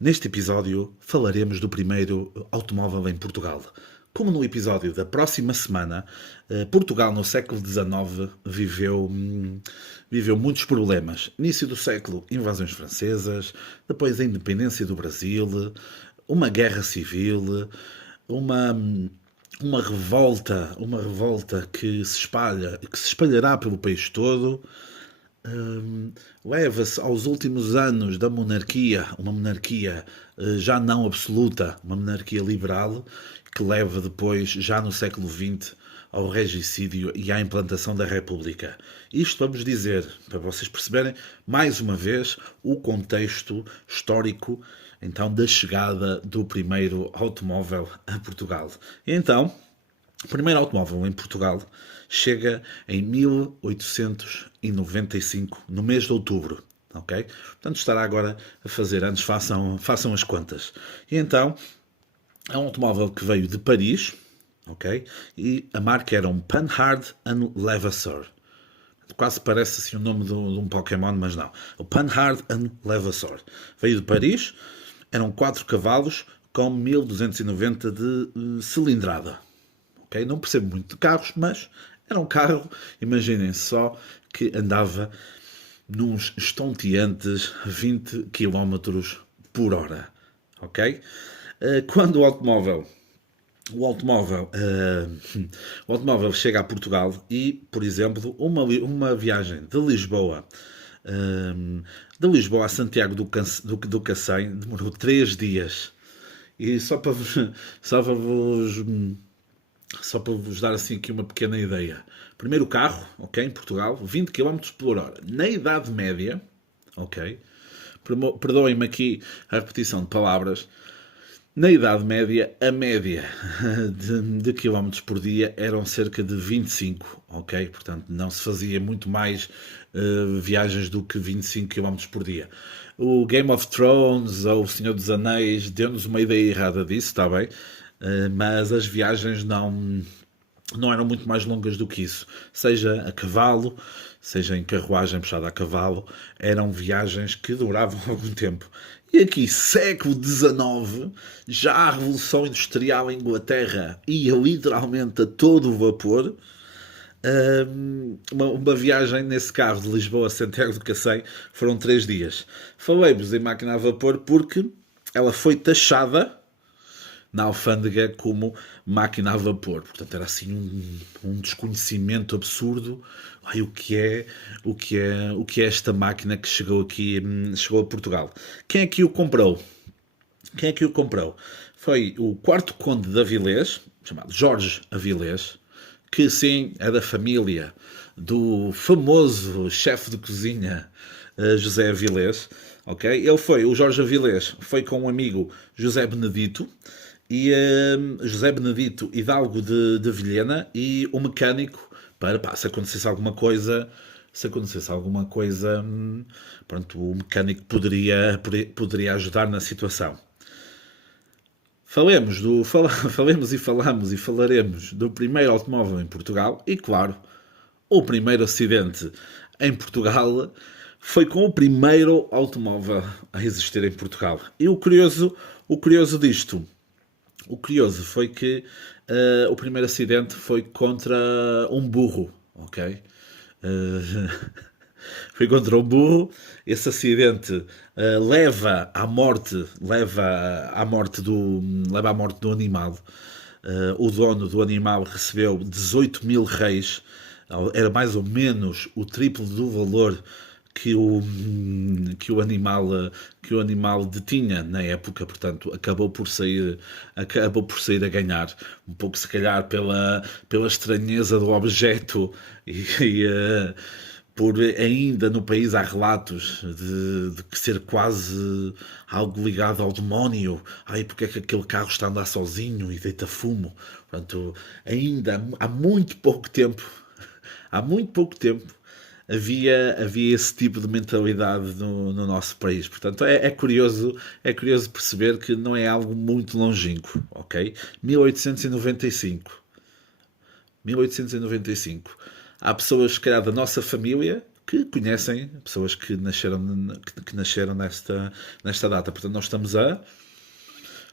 Neste episódio falaremos do primeiro automóvel em Portugal. Como no episódio da próxima semana, Portugal no século XIX viveu muitos problemas. Início do século, invasões francesas, depois a independência do Brasil, uma guerra civil, uma, uma revolta que se espalhará pelo país todo. Leva-se aos últimos anos da monarquia, uma monarquia já não absoluta, uma monarquia liberal, que leva depois, já no século XX, ao regicídio e à implantação da República. Isto vamos dizer, para vocês perceberem, mais uma vez, o contexto histórico, então, da chegada do primeiro automóvel a Portugal. Então, o primeiro automóvel em Portugal chega em 1895, no mês de outubro. Ok? Portanto, estará agora a fazer anos, façam as contas. E então, é um automóvel que veio de Paris, ok? E a marca era um Panhard and Levasseur. Quase parece assim o nome de um Pokémon, mas não. O Panhard and Levasseur. Veio de Paris, eram 4 cavalos com 1290 de cilindrada. Okay? Não percebo muito de carros, mas era um carro, imaginem só, que andava nos estonteantes 20 km por hora. Ok? Quando o automóvel, o automóvel chega a Portugal e, por exemplo, uma viagem de Lisboa a Santiago do Cacém demorou 3 dias. E só para vos dar assim aqui uma pequena ideia. Primeiro carro, ok, em Portugal, 20 km por hora. Na Idade Média, ok, perdoem-me aqui a repetição de palavras, na Idade Média, a média de quilómetros por dia eram cerca de 25, ok? Portanto, não se fazia muito mais viagens do que 25 km por dia. O Game of Thrones ou o Senhor dos Anéis deu-nos uma ideia errada disso, está bem? Mas as viagens não eram muito mais longas do que isso. Seja a cavalo, seja em carruagem puxada a cavalo, eram viagens que duravam algum tempo. E aqui, século XIX, já a Revolução Industrial em Inglaterra ia literalmente a todo o vapor. Uma viagem nesse carro de Lisboa a Santiago do Cacém foram 3 dias. Falei-vos em máquina a vapor porque ela foi taxada na alfândega como máquina a vapor. Portanto, era assim um desconhecimento absurdo. Ai, o que é esta máquina que chegou aqui, chegou a Portugal? Quem é que o comprou? Quem é que o comprou? Foi o quarto conde de Avilés, chamado Jorge Avilés, que sim, é da família do famoso chefe de cozinha José Avilés. Ok? O Jorge Avilés foi com um amigo José Benedito, e José Benedito Hidalgo de Vilhena, e o mecânico para, pá, se acontecesse alguma coisa, pronto, o mecânico poderia ajudar na situação. Falemos e falamos e falaremos do primeiro automóvel em Portugal e, claro, o primeiro acidente em Portugal foi com o primeiro automóvel a existir em Portugal. E o curioso disto, o curioso foi que o primeiro acidente foi contra um burro, ok? Foi contra um burro. Esse acidente leva à morte do animal. O dono do animal recebeu 18 mil reis, era mais ou menos o triplo do valor que o animal detinha na época. Portanto, acabou por sair a ganhar, um pouco se calhar pela estranheza do objeto e por ainda no país há relatos de que ser quase algo ligado ao demónio. Ai, porque é que aquele carro está a andar sozinho e deita fumo? Portanto, ainda há muito pouco tempo havia esse tipo de mentalidade no nosso país. Portanto, é curioso perceber que não é algo muito longínquo, ok? 1895. Há pessoas, se calhar, da nossa família que conhecem pessoas que nasceram nesta data. Portanto, nós estamos a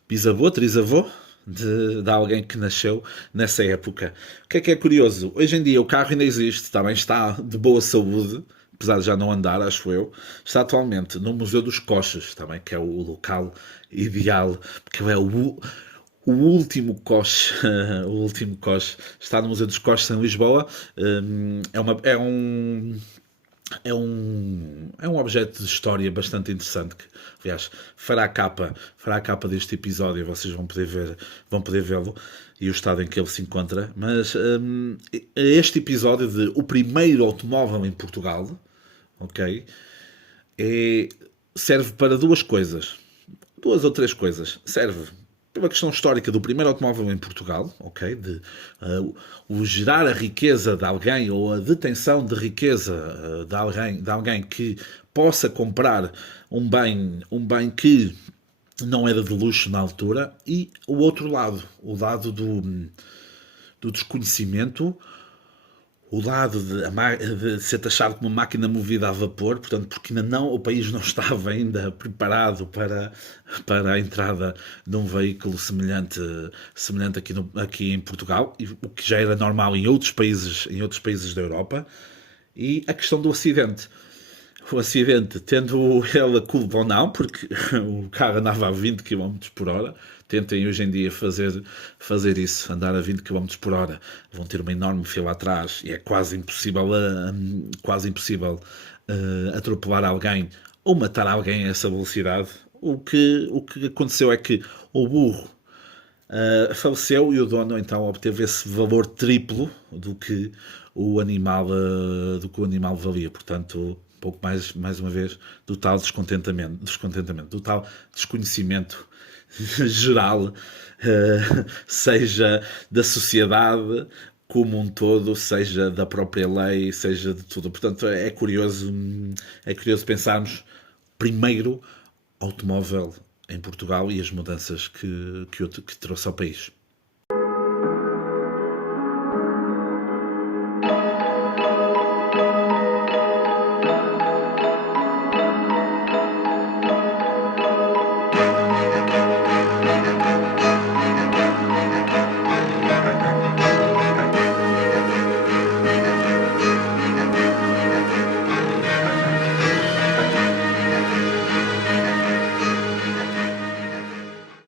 bisavô, trisavô de alguém que nasceu nessa época. O que é curioso? Hoje em dia o carro ainda existe, também está de boa saúde, apesar de já não andar, acho eu. Está atualmente no Museu dos Coches, também, que é o local ideal, porque é o último coche, o último coche está no Museu dos Coches em Lisboa. É um objeto de história bastante interessante que, aliás, fará a capa deste episódio, vocês vão poder vê-lo e o estado em que ele se encontra. Mas este episódio de o primeiro automóvel em Portugal, ok, serve para duas ou três coisas. Serve uma questão histórica do primeiro automóvel em Portugal, ok, de o gerar a riqueza de alguém ou a detenção de riqueza de alguém que possa comprar um bem que não era de luxo na altura, e o outro lado, o lado do desconhecimento, o lado de ser taxado como uma máquina movida a vapor, portanto, porque ainda não, o país não estava ainda preparado para a entrada de um veículo semelhante aqui em Portugal, o que já era normal em outros países da Europa, e a questão do acidente. O acidente, tendo ele a culpa ou não, porque o carro andava a 20 km por hora, tentem hoje em dia fazer isso, andar a 20 km por hora, vão ter uma enorme fila atrás e é quase impossível atropelar alguém ou matar alguém a essa velocidade. O que aconteceu é que o burro faleceu e o dono então obteve esse valor triplo do que o animal valia. Portanto, um pouco mais uma vez, do tal descontentamento, do tal desconhecimento geral, seja da sociedade como um todo, seja da própria lei, seja de tudo. Portanto, é curioso pensarmos primeiro automóvel em Portugal e as mudanças que trouxe ao país.